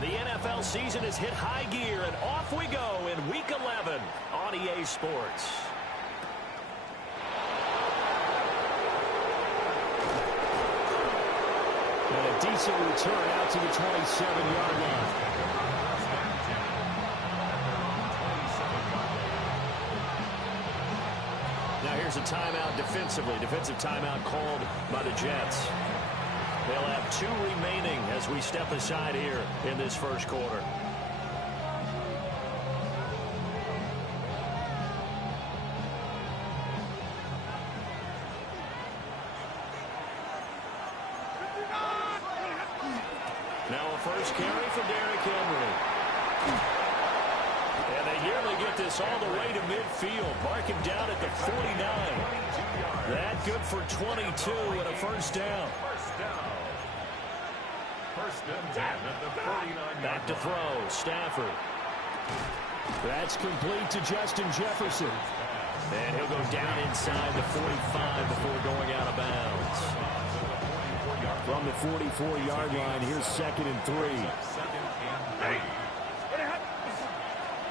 The NFL season has hit high gear, and off we go in Week 11 on EA Sports. And a decent return out to the 27-yard line. Now here's a timeout defensively. Defensive timeout called by the Jets. They'll have 2 remaining as we step aside here in this first quarter. Now a first carry for Derrick Henry. And they nearly get this all the way to midfield. Mark him down at the 49. That good for 22 and a first down. First and 10 at the 49. Back to throw. Stafford. That's complete to Justin Jefferson. And he'll go down inside the 45 before going out of bounds. From the 44-yard line, here's 2nd and 3.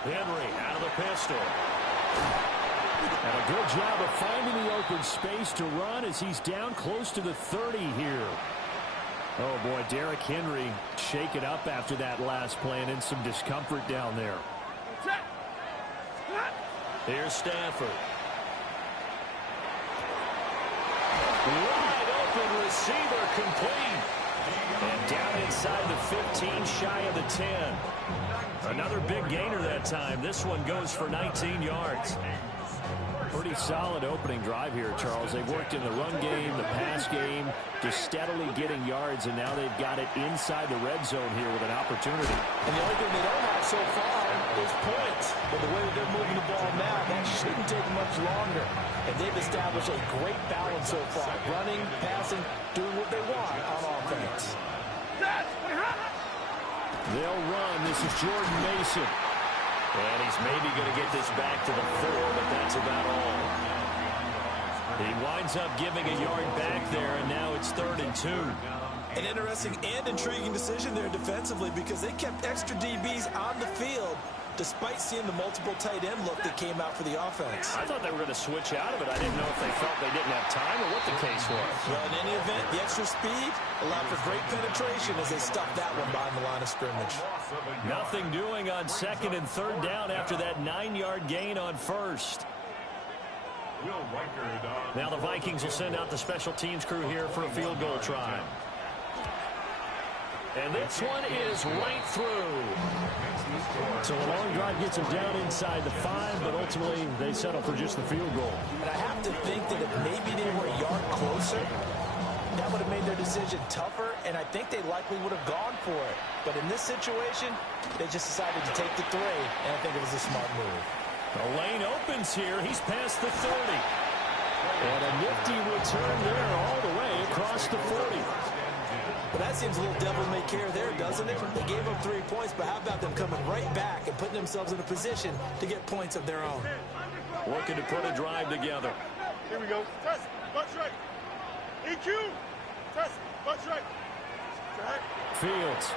Henry out of the pistol. And a good job of finding the open space to run as he's down close to the 30 here. Oh, boy, Derrick Henry shake it up after that last play and in some discomfort down there. Here's Stafford. Wide open receiver complete. And down inside the 15, shy of the 10. Another big gainer that time. This one goes for 19 yards. Pretty solid opening drive here, Charles. They worked in the run game, the pass game, just steadily getting yards, and now they've got it inside the red zone here with an opportunity. And the only thing they don't have so far is points. But the way that they're moving the ball now, that shouldn't take much longer. And they've established a great balance so far. Running, passing, doing what they want on offense. They'll run. This is Jordan Mason. And he's maybe going to get this back to the 4, but that's about all. He winds up giving a yard back there, and now it's 3rd and 2. An interesting and intriguing decision there defensively because they kept extra DBs on the field despite seeing the multiple tight end look that came out for the offense. I thought they were going to switch out of it. I didn't know if they felt they didn't have time or what the case was. Well, in any event, the extra speed allowed for great penetration as they stuffed that one behind the line of scrimmage. Nothing doing on 2nd and 3rd down after that 9-yard gain on 1st. Now the Vikings will send out the special teams crew here for a field goal try. And this one is right through. So a long drive gets them down inside the 5, but ultimately they settle for just the field goal. And I have to think that if maybe they were a yard closer, that would have made their decision tougher, and I think they likely would have gone for it. But in this situation, they just decided to take the 3, and I think it was a smart move. The lane opens here. He's past the 30. And a nifty return there all the way across the 40. But that seems a little devil-may-care there, doesn't it? They gave up 3 points, but how about them coming right back and putting themselves in a position to get points of their own? Working to put a drive together. Here we go. Test. Watch right. EQ. Test. Watch right. Track. Fields.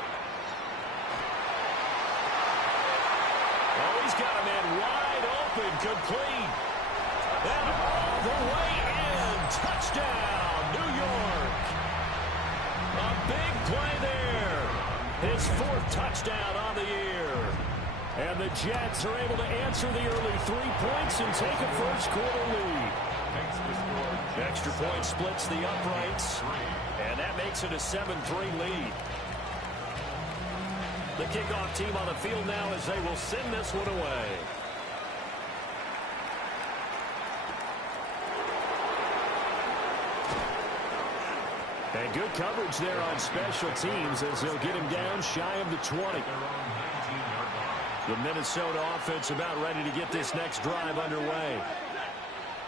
Oh, he's got a man wide open, complete. And all the way in. Touchdown, New York. A big play there. His 4th touchdown on the year. And the Jets are able to answer the early 3 points and take a first quarter lead. Extra point splits the uprights. And that makes it a 7-3 lead. The kickoff team on the field now as they will send this one away. And good coverage there on special teams as they'll get him down shy of the 20. The Minnesota offense about ready to get this next drive underway.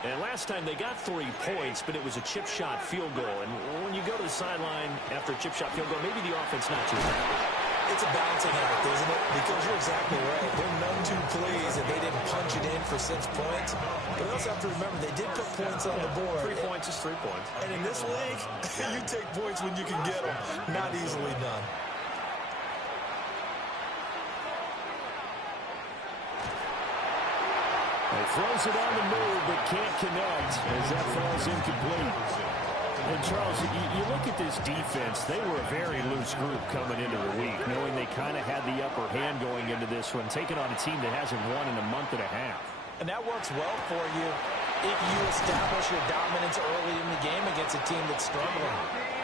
And last time they got 3 points, but it was a chip shot field goal. And when you go to the sideline after a chip shot field goal, maybe the offense not too bad. It's a balancing act, isn't it? Because you're exactly right. They're none too pleased that they didn't punch it in for 6 points. But you also have to remember, they did put points on the board. 3 points is 3 points. And in this league, you take points when you can get them. Not easily done. He throws it on the move, but can't connect as that falls incomplete. And Charles, you look at this defense, they were a very loose group coming into the week, knowing they kind of had the upper hand going into this one, taking on a team that hasn't won in a month and a half. And that works well for you if you establish your dominance early in the game against a team that's struggling.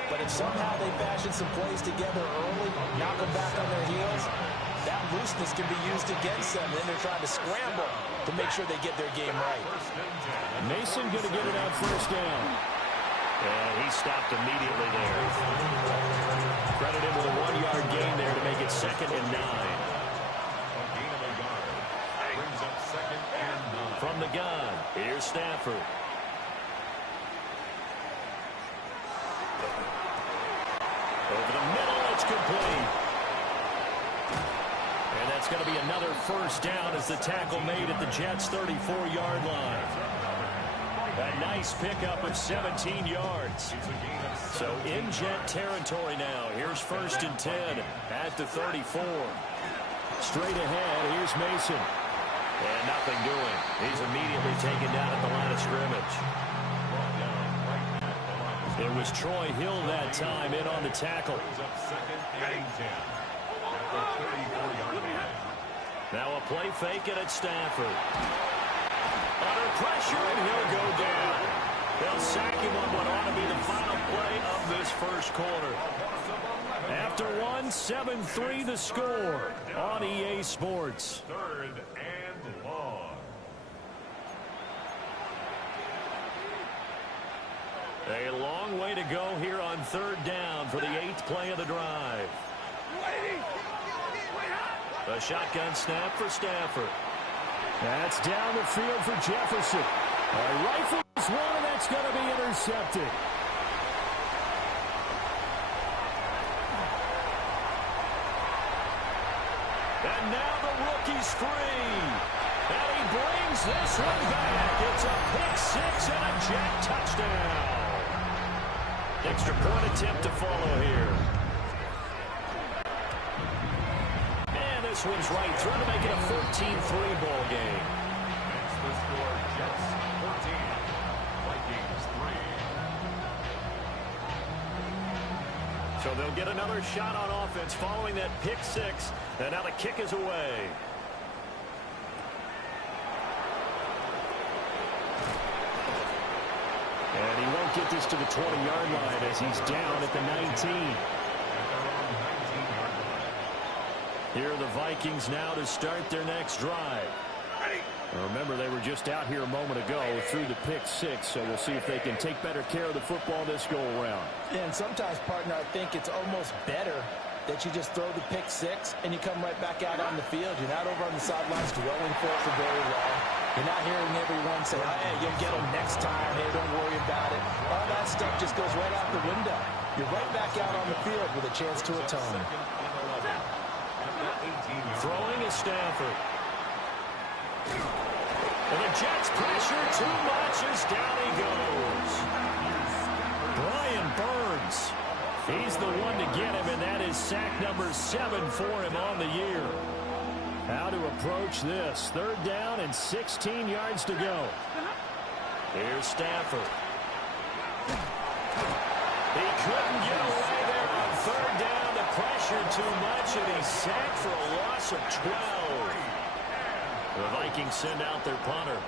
But if somehow they fashion some plays together early, knock them back on their heels, that looseness can be used against them. Then they're trying to scramble to make sure they get their game right. Mason going to get it on first down. And he stopped immediately there. Credit him with a 1-yard gain there to make it 2nd and 9. From the gun, here's Stafford. Over the middle, it's complete. And that's going to be another first down as the tackle made at the Jets' 34-yard line. A nice pickup of 17 yards. So in Jet territory now. Here's 1st and 10 at the 34. Straight ahead, here's Mason. And nothing doing. He's immediately taken down at the line of scrimmage. It was Troy Hill that time in on the tackle. Now a play fake and it's Stafford. Under pressure, and he'll go down. They'll sack him on what ought to be the final play of this first quarter. After 7-3 the score on EA Sports. 3rd and long. A long way to go here on 3rd down for the 8th play of the drive. A shotgun snap for Stafford. That's down the field for Jefferson. Rifles one, and that's going to be intercepted. And now the rookie's free. And he brings this one back. It's a pick-6 and a Jet touchdown. Extra point attempt to follow here. And this one's right through to make it a 14-3 ball game. That's the score. Jets 14, Vikings 3. So they'll get another shot on offense following that pick-6. And now the kick is away. And he won't get this to the 20-yard line as he's down at the 19. Here are the Vikings now to start their next drive. Remember, they were just out here a moment ago through the pick-6, so we'll see if they can take better care of the football this go-around. And sometimes, partner, I think it's almost better that you just throw the pick-6 and you come right back out on the field. You're not over on the sidelines dwelling for it for very long. You're not hearing everyone say, oh, hey, you'll get them next time. Hey, don't worry about it. All that stuff just goes right out the window. You're right back out on the field with a chance to atone. Throwing is Stafford. And the Jets pressure too much as down he goes. Brian Burns. He's the one to get him, and that is sack number 7 for him on the year. How to approach this. 3rd down and 16 yards to go. Here's Stafford. He couldn't get away there on 3rd down. The pressure too much, and he's sacked for a loss of 12. The Vikings send out their punter.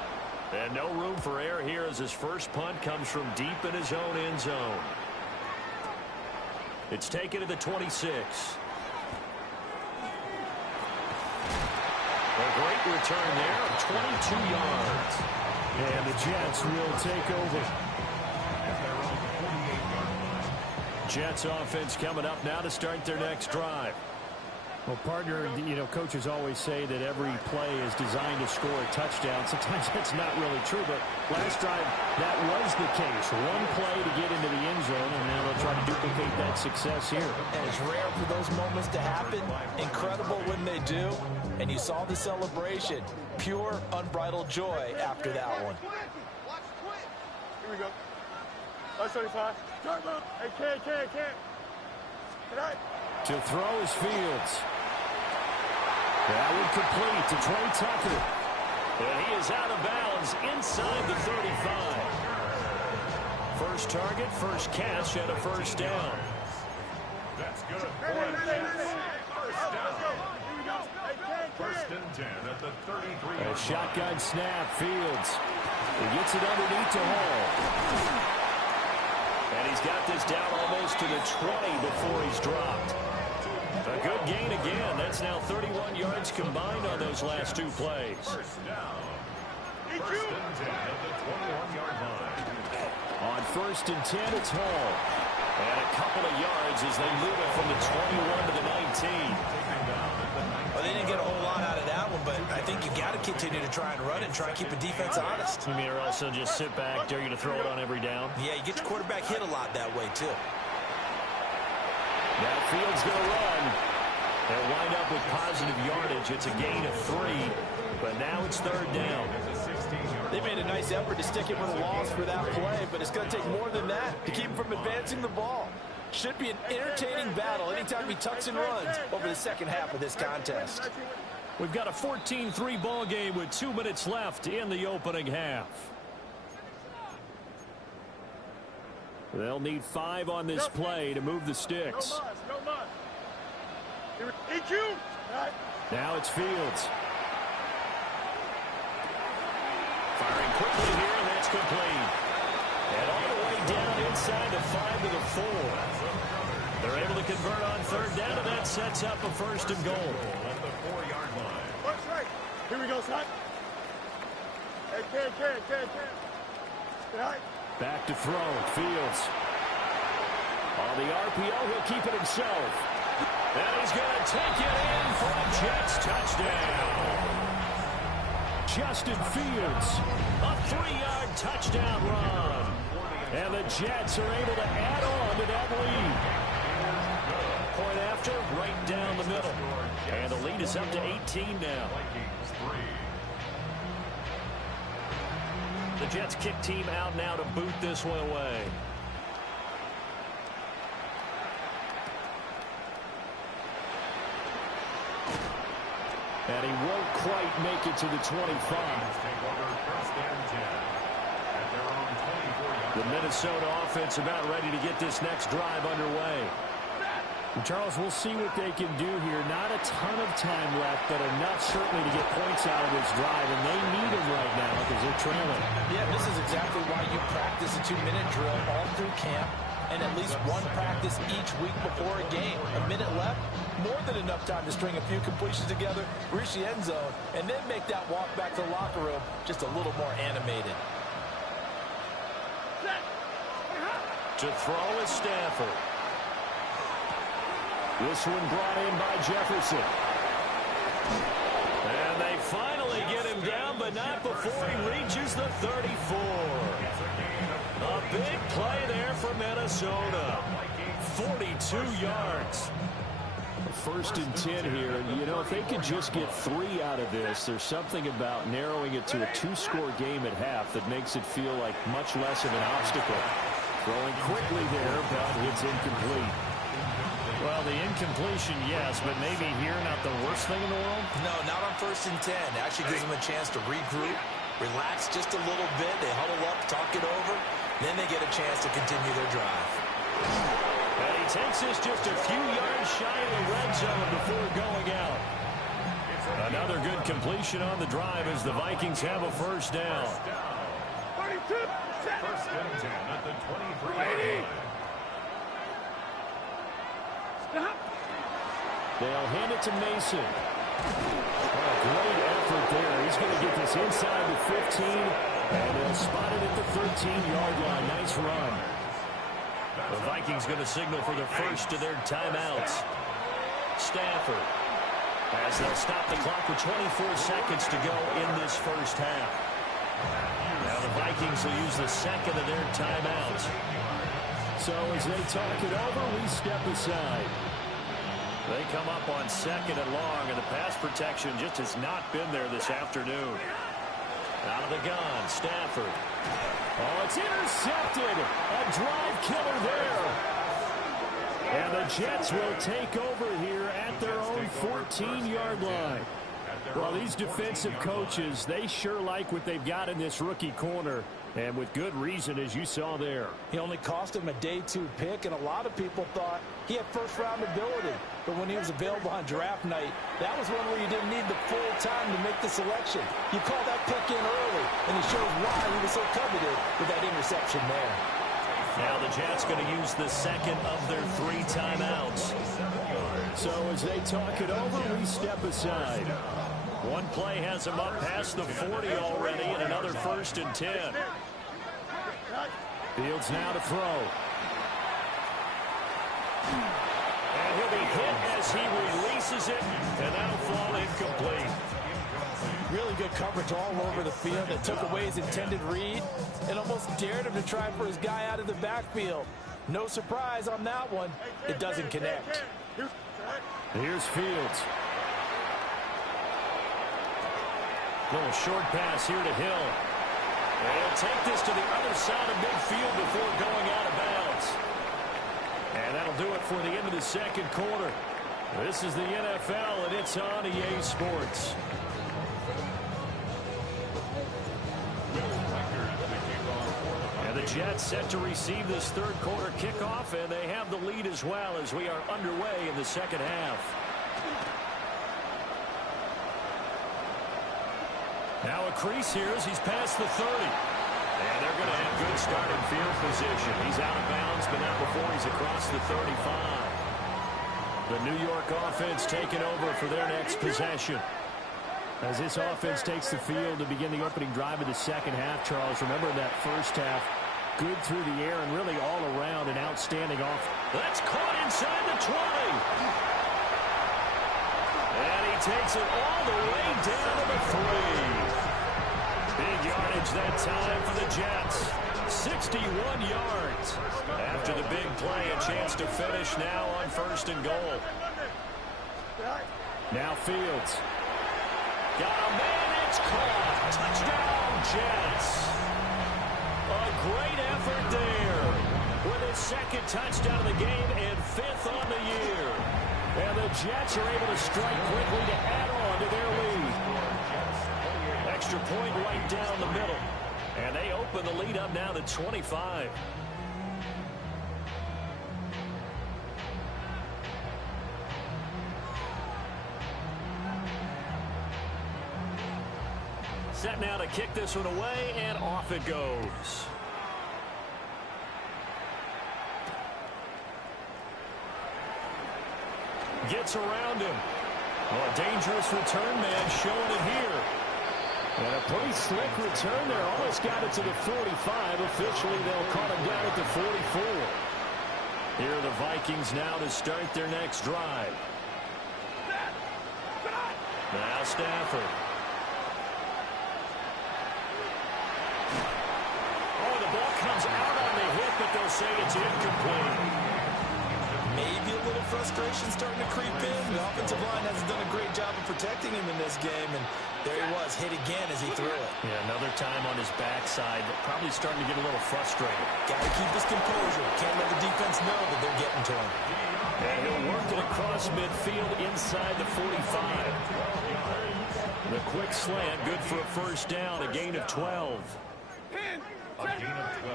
And no room for error here as his first punt comes from deep in his own end zone. It's taken to the 26. A great return there of 22 yards. And the Jets will take over. Jets offense coming up now to start their next drive. Well, partner, you know, coaches always say that every play is designed to score a touchdown. Sometimes that's not really true, but last drive, that was the case. One play to get into the end zone, and now they'll try to duplicate that success here. And it's rare for those moments to happen. Incredible when they do. And you saw the celebration. Pure, unbridled joy after that one. Here we go. Last 35. Hey, can't. Good night. To throw is Fields. That would complete to Trey Tucker. And he is out of bounds inside the 35. First target, first catch, and a first down. That's good. First down. First and 10 at the 33. A shotgun snap, Fields. He gets it underneath to Hall. And he's got this down almost to the 20 before he's dropped. A good gain again. That's now 31 yards combined on those last two plays. First down. First and 10 at the 21-yard line. On first and 10, it's Hall. And a couple of yards as they move it from the 21 to the 19. Well, they didn't get a whole lot out of that one, but I think you got to continue to try and run and try and keep the defense honest. You mean or also just sit back, dare you to throw it on every down? Yeah, you get your quarterback hit a lot that way, too. Now Fields going to run. They'll wind up with positive yardage. It's a gain of 3, but now it's third down. They made a nice effort to stick him with a loss for that play, but it's going to take more than that to keep him from advancing the ball. Should be an entertaining battle anytime he tucks and runs over the second half of this contest. We've got a 14-3 ball game with 2 minutes left in the opening half. They'll need 5 on this play to move the sticks. Now it's Fields. Firing quickly here, and that's complete. And all the way down inside the 5 to the 4. They're able to convert on third down, and that sets up a first and goal. At the 4-yard line. Watch right. Here we go, son. Hey, kid. Back to throw, Fields. On the RPO, he'll keep it himself. And he's going to take it in for a Jets touchdown. Justin Fields, a 3-yard touchdown run. And the Jets are able to add on to that lead. Point after, right down the middle. And the lead is up to 18 now. The Jets kick team out now to boot this one away. And he won't quite make it to the 25. The Minnesota offense about ready to get this next drive underway. And Charles, we'll see what they can do here. Not a ton of time left, but enough certainly to get points out of this drive. And they need them right now because they're trailing. Yeah, this is exactly why you practice a 2-minute drill all through camp and at least one practice each week before a game. A minute left, more than enough time to string a few completions together, reach the end zone, and then make that walk back to the locker room just a little more animated. To throw is Stafford. This one brought in by Jefferson. And they finally get him down, but not before he reaches the 34. A big play there for Minnesota. 42 yards. First and 10 here. And, you know, if they could just get 3 out of this, there's something about narrowing it to a 2-score game at half that makes it feel like much less of an obstacle. Throwing quickly there, but it's incomplete. Well, the incompletion, yes, but maybe here not the worst thing in the world? No, not on first and 10. It actually gives them a chance to regroup, relax just a little bit. They huddle up, talk it over. Then they get a chance to continue their drive. And he takes this just a few yards shy of the red zone before going out. Another good completion on the drive as the Vikings have a first down. First and 10 at the 23. They'll hand it to Mason. Oh, great effort there. He's going to get this inside the 15, and they'll spot it at the 13-yard line. Nice run. The Vikings going to signal for the first of their timeouts. Stafford, as they'll stop the clock with 24 seconds to go in this first half. Now the Vikings will use the second of their timeouts. So as they talk it over, we step aside. They come up on second and long, and the pass protection just has not been there this afternoon. Out of the gun, Stafford. Oh, it's intercepted. A drive killer there. And the Jets will take over here at their own 14-yard line. Well, these defensive coaches, they sure like what they've got in this rookie corner, and with good reason, as you saw there. He only cost him a day 2 pick, and a lot of people thought he had first-round ability. But when he was available on draft night, that was one where you didn't need the full time to make the selection. You called that pick in early, and it shows why he was so coveted with that interception there. Now the Jets going to use the second of their 3 timeouts. So as they talk it over, we step aside. One play has him up past the 40 already, and another 1st and 10. Fields now to throw. And he'll be hit as he releases it, and that'll fall incomplete. Really good coverage all over the field that took away his intended read and almost dared him to try for his guy out of the backfield. No surprise on that one. It doesn't connect. Here's Fields. Little short pass here to Hill. And he'll take this to the other side of midfield before going out of bounds. And that'll do it for the end of the second quarter. This is the NFL, and it's on EA Sports. And the Jets set to receive this third quarter kickoff, and they have the lead as well as we are underway in the second half. Now a crease here as he's past the 30. And they're going to have good starting field position. He's out of bounds, but not before he's across the 35. The New York offense taking over for their next possession. As this offense takes the field to begin the opening drive of the second half, Charles, remember that first half, good through the air and really all around an outstanding offense. That's caught inside the 20. And he takes it all the way down to the 3. Big yardage that time for the Jets. 61 yards. After the big play, a chance to finish now on 1st and goal. Now Fields. Got a man, it's caught. Touchdown, Jets. A great effort there. With his 2nd touchdown of the game and 5th on the year. And the Jets are able to strike quickly to add on to their lead. Extra point right down the middle. And they open the lead up now to 25. Set now to kick this one away, and off it goes. Gets around him. Oh, a dangerous return man showing it here. And a pretty slick return there. Almost got it to the 45. Officially, they'll call him down at the 44. Here are the Vikings now to start their next drive. Now Stafford. Oh, the ball comes out on the hit, but they'll say it's incomplete. Maybe a little frustration starting to creep in. The offensive line hasn't done a great job of protecting him in this game, and there he was, hit again as he threw it. Yeah, another time on his backside, probably starting to get a little frustrated. Got to keep his composure. Can't let the defense know that they're getting to him. And he'll work it across midfield inside the 45. The quick slant, good for a 1st down, a gain of 12. A gain of 12.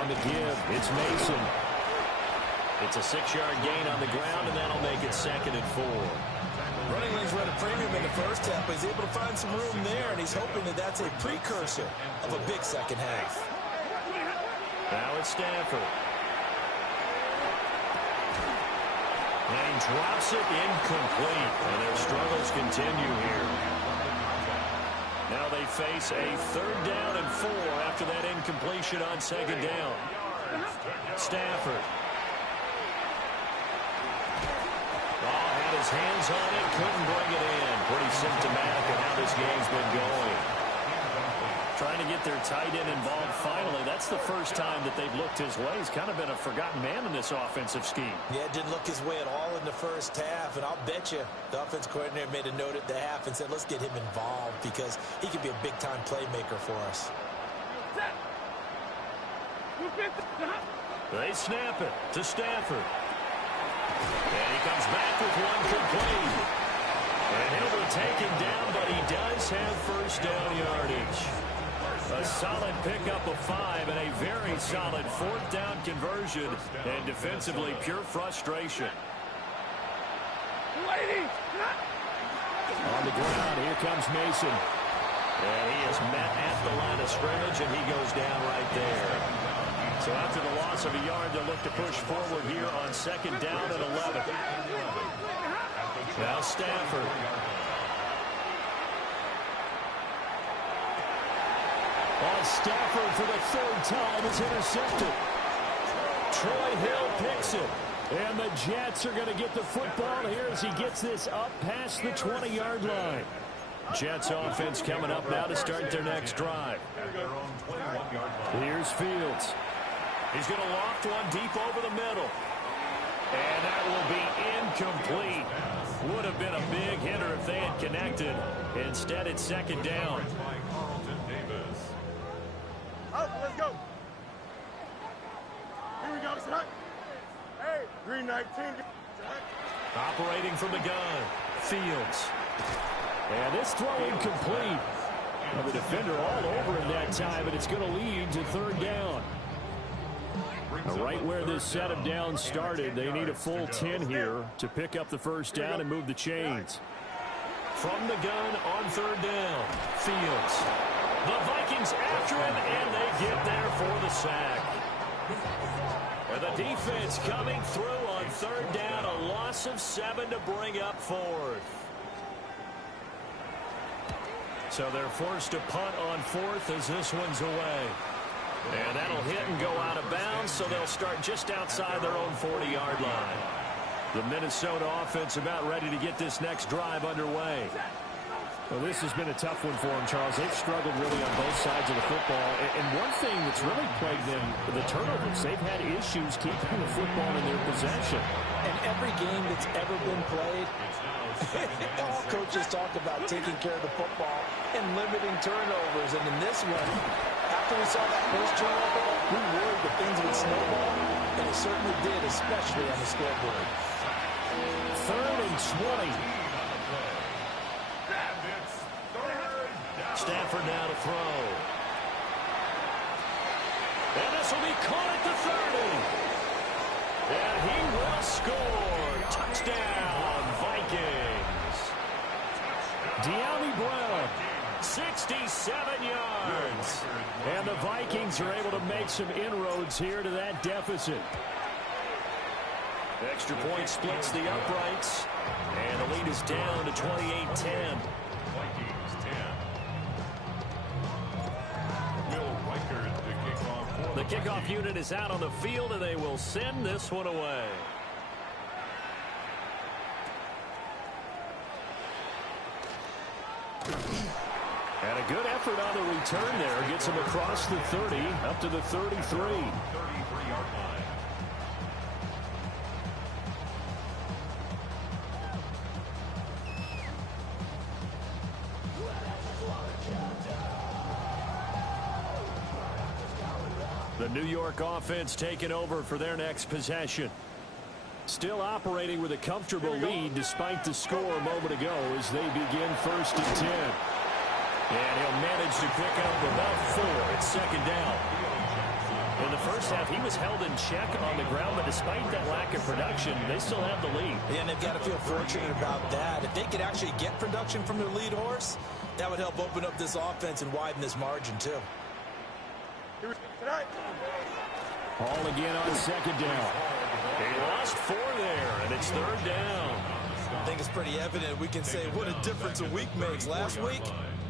On the give, it's Mason. It's a 6-yard gain on the ground, and that'll make it 2nd and 4. Running lanes run a premium in the first half, but he's able to find some room there, and he's hoping that that's a precursor of a big second half. Now it's Stafford. And he drops it incomplete, and their struggles continue here. Now they face a 3rd down and 4 after that incompletion on 2nd down. Stafford. His hands on it, couldn't bring it in. Pretty symptomatic of how this game's been going. Trying to get their tight end involved finally. That's the first time that they've looked his way. He's kind of been a forgotten man in this offensive scheme. Yeah, it didn't look his way at all in the first half, and I'll bet you the offense coordinator made a note at the half and said, let's get him involved because he could be a big-time playmaker for us. They snap it to Stafford. And he comes back with one complete. And he'll be taken down, but he does have first down yardage. A solid pickup of 5 and a very solid fourth down conversion. And defensively, pure frustration. On the ground, here comes Mason. And he is met at the line of scrimmage, and he goes down right there. So after the loss of a yard, they'll look to push forward here on second down and 11. Now Stafford. Stafford for the third time is intercepted. Troy Hill picks it. And the Jets are going to get the football here as he gets this up past the 20-yard line. Jets offense coming up now to start their next drive. Here's Fields. He's going to loft one deep over the middle. And that will be incomplete. Would have been a big hitter if they had connected. Instead, it's second down. Let's go. Here we go. Hey, green 19. Operating from the gun, Fields. And this throw incomplete. Well, the defender all over him that time, and it's going to lead to third down. Right where this set of downs started, they need a full 10 here to pick up the first down and move the chains. From the gun on third down, Fields. The Vikings after him, and they get there for the sack. And the defense coming through on third down, a loss of 7 to bring up fourth. So they're forced to punt on fourth as this one's away. And that'll hit and go out of bounds, so they'll start just outside their own 40-yard line. The Minnesota offense about ready to get this next drive underway. Well, this has been a tough one for them, Charles. They've struggled really on both sides of the football. And one thing that's really plagued them, the turnovers. They've had issues keeping the football in their possession. And every game that's ever been played, all coaches talk about taking care of the football and limiting turnovers. And in this one, after we saw that first turnover, we worried that things would snowball. And it certainly did, especially on the scoreboard. 3rd and 20. Stafford now to throw. And this will be caught at the 30. And he will score. Touchdown, Vikings. De'Ami Brown, 67 yards. And the Vikings are able to make some inroads here to that deficit. Extra point splits the uprights. And the lead is down to 28-10. The kickoff unit is out on the field, and they will send this one away. And a good effort on the return there. Gets him across the 30, up to the 33. The New York offense taking over for their next possession. Still operating with a comfortable lead despite the score a moment ago as they begin 1st and 10. And he'll manage to pick up about 4. It's second down. In the first half, he was held in check on the ground, but despite that lack of production, they still have the lead. And they've got to feel fortunate about that. If they could actually get production from their lead horse, that would help open up this offense and widen this margin, too. All again on second down. He lost 4 there, and it's third down. I think it's pretty evident. We can say what a difference a week makes. Last week,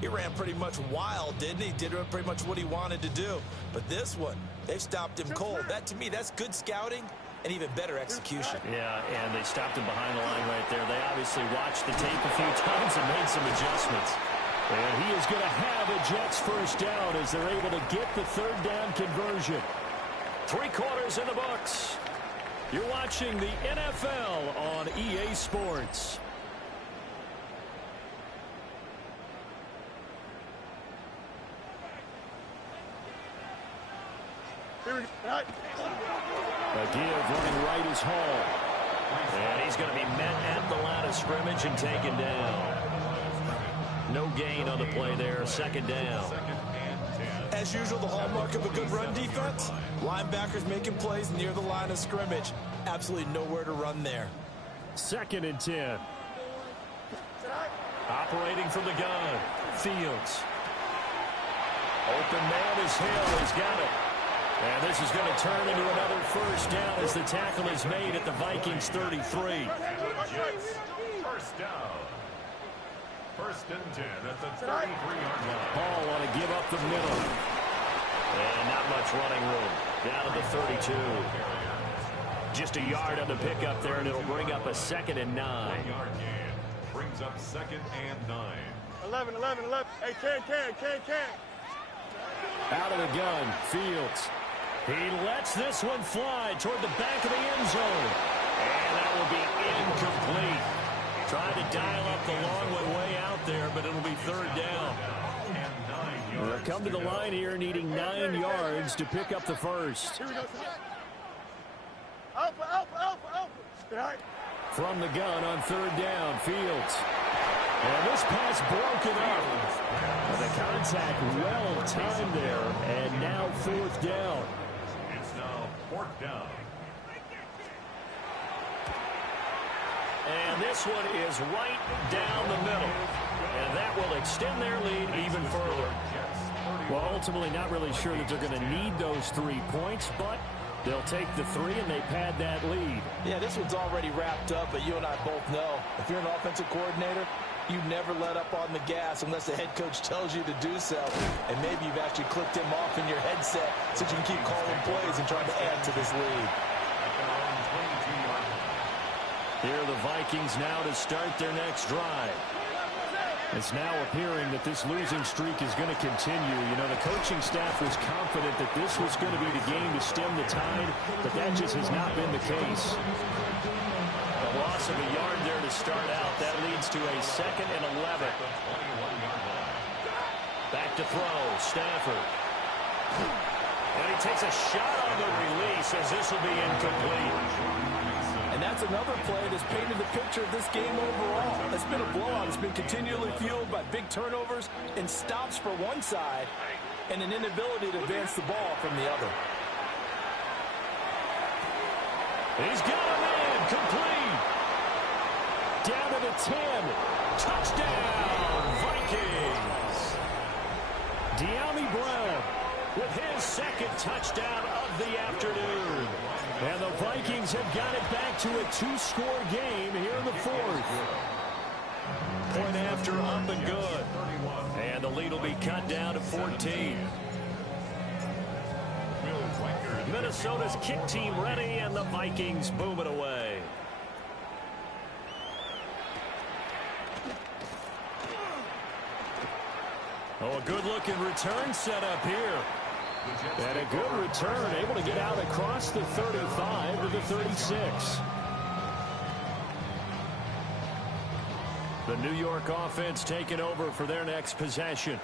he ran pretty much wild, didn't he? Did pretty much what he wanted to do. But this one, they've stopped him cold. That, to me, that's good scouting and even better execution. Yeah, and they stopped him behind the line right there. They obviously watched the tape a few times and made some adjustments. And he is going to have a Jets first down as they're able to get the third down conversion. 3 quarters in the books. You're watching the NFL on EA Sports. A give running right is Hall. And he's going to be met at the line of scrimmage and taken down. No gain on the play there, second down. As usual, the hallmark of a good run defense, linebackers making plays near the line of scrimmage. Absolutely nowhere to run there. Second and 10. Operating from the gun, Fields. Open man is Hill. He's got it. And this is going to turn into another first down as the tackle is made at the Vikings 33. First down. First and 10 at the 33-yard line. Hall want to give up the middle. And not much running room. Down to the 32. Just a yard on the pickup there, and it'll bring up a second and 9. 1-yard gain. Brings up second and 9. 11. Hey, can. Out of the gun, Fields. He lets this one fly toward the back of the end zone. And that will be incomplete. Trying to dial up the long one way out there, but it'll be third down. They'll come to the line here needing 9 yards to pick up the first. Here we go. Alpha. From the gun on third down, Fields. And this pass broken up. The contact well timed there, and now fourth down. It's now fourth down. And this one is right down the middle. And that will extend their lead even further. Well, ultimately not really sure that they're going to need those 3 points, but they'll take the 3 and they pad that lead. Yeah, this one's already wrapped up, but you and I both know if you're an offensive coordinator, you never let up on the gas unless the head coach tells you to do so. And maybe you've actually clicked him off in your headset so you can keep calling plays and trying to add to this lead. Here are the Vikings now to start their next drive. It's now appearing that this losing streak is going to continue. You know, the coaching staff was confident that this was going to be the game to stem the tide, but that just has not been the case. A loss of a yard there to start out. That leads to a second and 11. Back to throw, Stafford. And he takes a shot on the release as this will be incomplete. And that's another play that's painted the picture of this game overall. It's been a blowout. It's been continually fueled by big turnovers and stops for one side and an inability to advance the ball from the other. He's got a man, complete. Down to the 10. Touchdown, Vikings. De'Ami Brown with his second touchdown of the afternoon. And the Vikings have got it back to a 2-score game here in the fourth. Point after up and good. And the lead will be cut down to 14. Minnesota's kick team ready, and the Vikings boom it away. Oh, a good-looking return set up here. And a good return, able to get out across the 35 to the 36. The New York offense taking over for their next possession.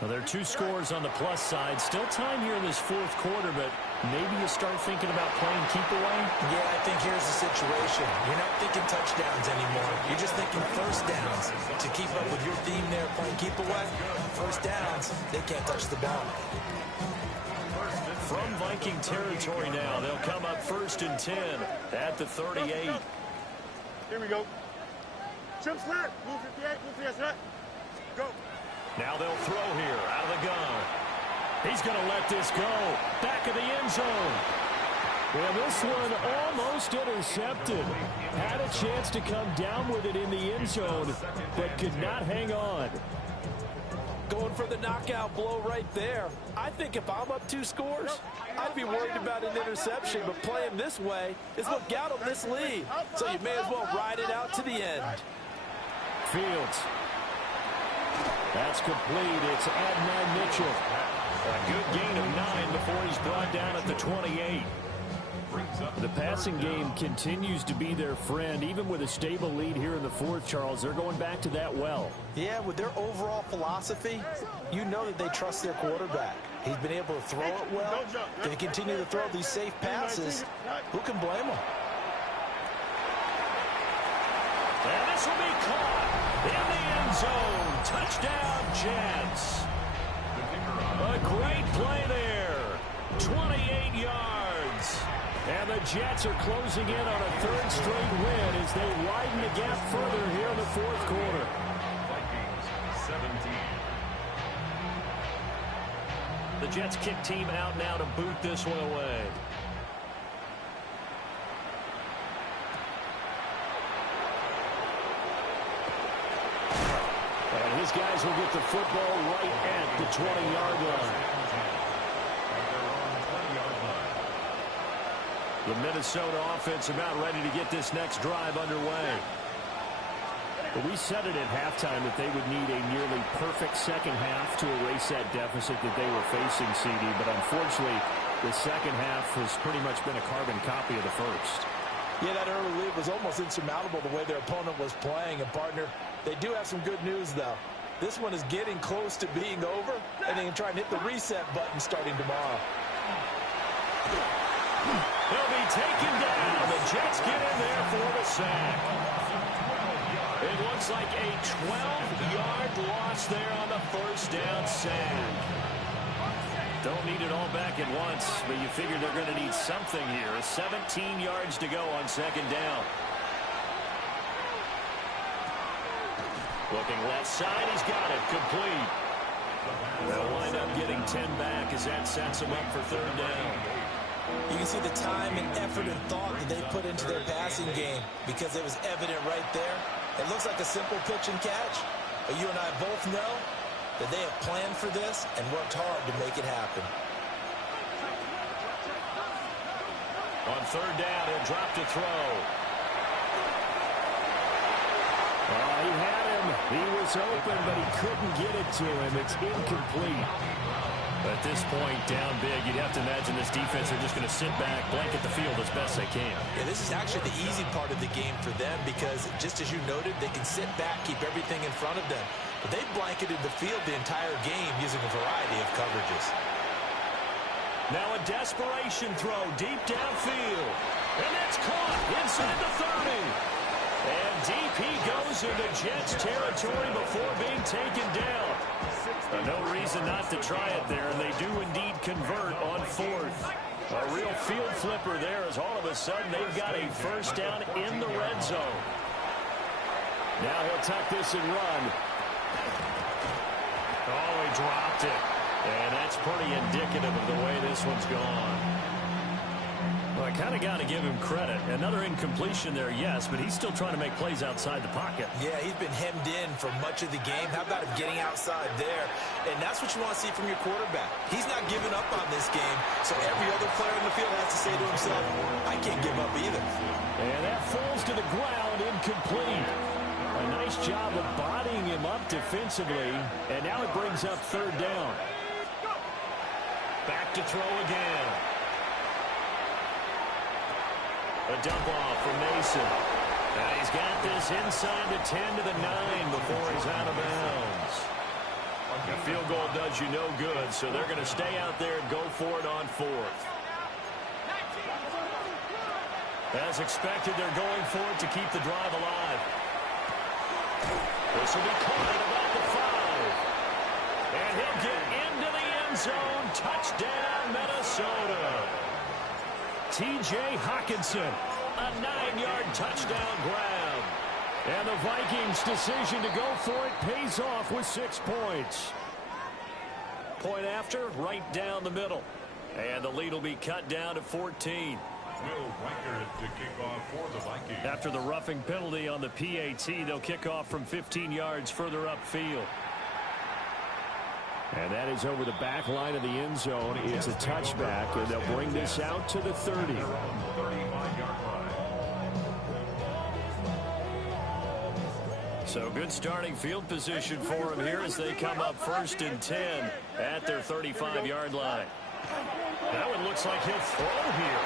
Well, there are 2 scores on the plus side. Still time here in this fourth quarter, but maybe you start thinking about playing keep away? Yeah, I think here's the situation. You're not thinking touchdowns anymore. You're just thinking first downs. To keep up with your theme there, playing keep away, first downs, they can't touch the ball. From Viking territory now, they'll come up first and 10 at the 38. Here we go. Jump slide. Move 58. Move 58. Go. Now they'll throw here out of the gun. He's going to let this go. Back of the end zone. Well, this one almost intercepted. Had a chance to come down with it in the end zone, but could not hang on. Going for the knockout blow right there. I think if I'm up 2 scores, I'd be worried about an interception, but playing this way is what got them this lead. So you may as well ride it out to the end. Fields. That's complete. It's Adnan Mitchell. A good gain of 9 before he's brought down at the 28. The passing game continues to be their friend. Even with a stable lead here in the fourth, Charles, they're going back to that well. Yeah, with their overall philosophy, you know that they trust their quarterback. He's been able to throw it well. They continue to throw these safe passes. Who can blame them? This will be caught in the end zone. Touchdown, Jets. A great play there. 28 yards. And the Jets are closing in on a third straight win as they widen the gap further here in the fourth quarter. Vikings 17. The Jets kick team out now to boot this one away. And his guys will get the football right at the 20-yard line. The Minnesota offense about ready to get this next drive underway. But we said it at halftime that they would need a nearly perfect second half to erase that deficit that they were facing, CD. But unfortunately, the second half has pretty much been a carbon copy of the first. Yeah, that early lead was almost insurmountable the way their opponent was playing. And, partner, they do have some good news, though. This one is getting close to being over, and they can try and hit the reset button starting tomorrow. He'll be taken down. The Jets get in there for the sack. It looks like a 12-yard loss there on the first down sack. Don't need it all back at once, but you figure they're going to need something here. 17 yards to go on second down. Looking left side, he's got it. Complete. They'll wind up getting 10 back as that sets them up for third down. You can see the time and effort and thought that they put into their passing game because it was evident right there. It looks like a simple pitch and catch, but you and I both know that they have planned for this and worked hard to make it happen. On third down, he'll drop to throw. Oh, he had him. He was open, but he couldn't get it to him. It's incomplete. At this point, down big, you'd have to imagine this defense are just going to sit back, blanket the field as best they can. Yeah, this is actually the easy part of the game for them because, just as you noted, they can sit back, keep everything in front of them. But they blanketed the field the entire game using a variety of coverages. Now a desperation throw deep downfield. And it's caught inside the 30. And DP goes into Jets territory before being taken down. No reason not to try it there, and they do indeed convert on fourth. A real field flipper there as all of a sudden they've got a first down in the red zone. Now he'll tuck this and run. Oh, he dropped it. And that's pretty indicative of the way this one's gone. Well, I kind of got to give him credit. Another incompletion there, yes, but he's still trying to make plays outside the pocket. Yeah, he's been hemmed in for much of the game. How about him getting outside there? And that's what you want to see from your quarterback. He's not giving up on this game, so every other player in the field has to say to himself, I can't give up either. And that falls to the ground, incomplete. A nice job of bodying him up defensively, and now it brings up third down. Back to throw again. A dump off from Mason. Now he's got this inside the 10 to the 9 before he's out of bounds. The field goal does you no good, so they're going to stay out there and go for it on fourth. As expected, they're going for it to keep the drive alive. This will be caught at about the 5. And he'll get into the end zone. Touchdown, Minnesota. T.J. Hockenson, a 9-yard touchdown grab. And the Vikings' decision to go for it pays off with 6 points. Point after, right down the middle. And the lead will be cut down to 14. Will Riker to kick off for the Vikings. After the roughing penalty on the PAT, they'll kick off from 15 yards further upfield. And that is over the back line of the end zone. It's a touchback, and they'll bring this out to the 30. So good starting field position for them here as they come up 1st and 10 at their 35-yard line. That one looks like he'll throw here.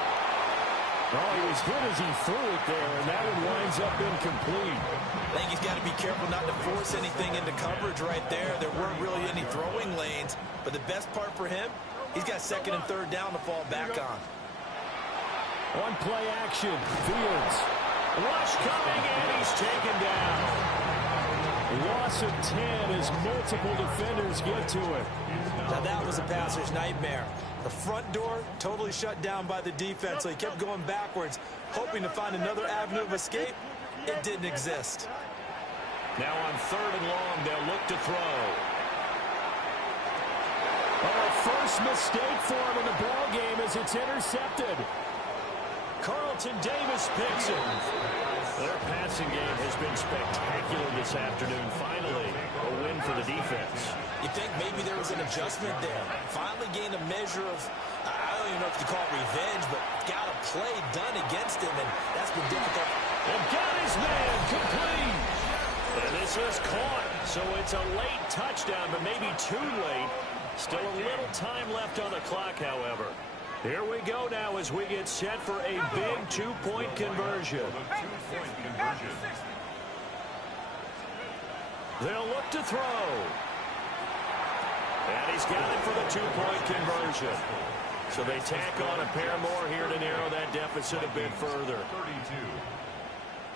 Oh, he was good as he threw it there, and that one winds up incomplete. I think he's got to be careful not to force anything into coverage right there. There weren't really any throwing lanes, but the best part for him, he's got 2nd and 3rd down to fall back on. On play action, Fields. Rush coming, and he's taken down. Loss of 10 as multiple defenders get to it. Now that was a passer's nightmare. The front door totally shut down by the defense, so he kept going backwards, hoping to find another avenue of escape. It didn't exist. Now on 3rd and long, they'll look to throw. Oh, first mistake for him in the ball game as it's intercepted. Carlton Davis picks it. Their passing game has been spectacular this afternoon. Finally, a win for the defense. You think maybe there was an adjustment there. Finally gained a measure of, I don't even know if you call it revenge, but got a play done against him, and that's been difficult. And got his man complete. And this is caught, so it's a late touchdown, but maybe too late. Still a little time left on the clock, however. Here we go now as we get set for a big 2-point conversion. They'll look to throw. And he's got it for the 2-point conversion. So they tack on a pair more here to narrow that deficit a bit further.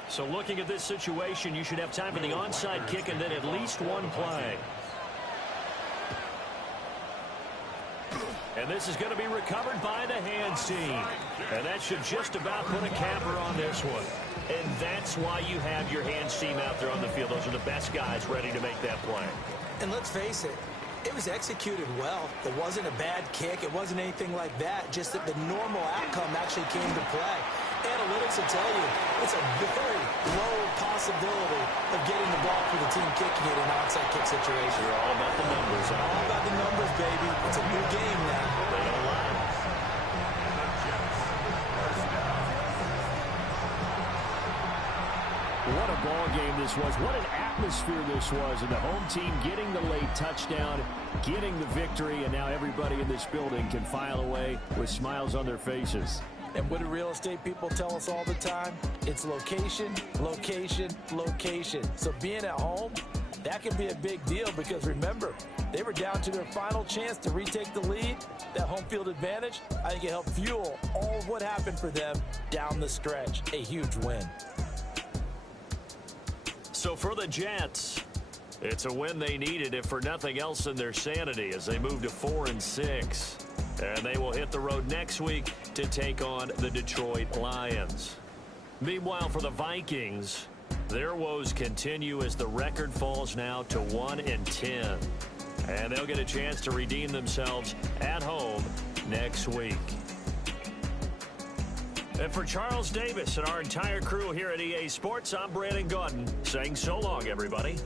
So looking at this situation, you should have time for the onside kick and then at least one play. And this is going to be recovered by the hands team. And that should just about put a capper on this one. And that's why you have your hands team out there on the field. Those are the best guys ready to make that play. And let's face it, it was executed well. It wasn't a bad kick. It wasn't anything like that. Just that the normal outcome actually came to play. Analytics will tell you it's a very low possibility of getting the ball for the team kicking it in an onside kick situation. You're all about the numbers. All about the numbers, baby. It's a new game now. They don't lie. What a ball game this was. What an atmosphere this was. And the home team getting the late touchdown, getting the victory, and now everybody in this building can file away with smiles on their faces. And what do real estate people tell us all the time? It's location, location, location. So being at home, that can be a big deal because remember, they were down to their final chance to retake the lead. That home field advantage, I think it helped fuel all of what happened for them down the stretch. A huge win. So for the Jets, it's a win they needed, if for nothing else than their sanity, as they move to 4-6. And they will hit the road next week to take on the Detroit Lions. Meanwhile, for the Vikings, their woes continue as the record falls now to 1-10. And they'll get a chance to redeem themselves at home next week. And for Charles Davis and our entire crew here at EA Sports, I'm Brandon Gaudin saying so long, everybody.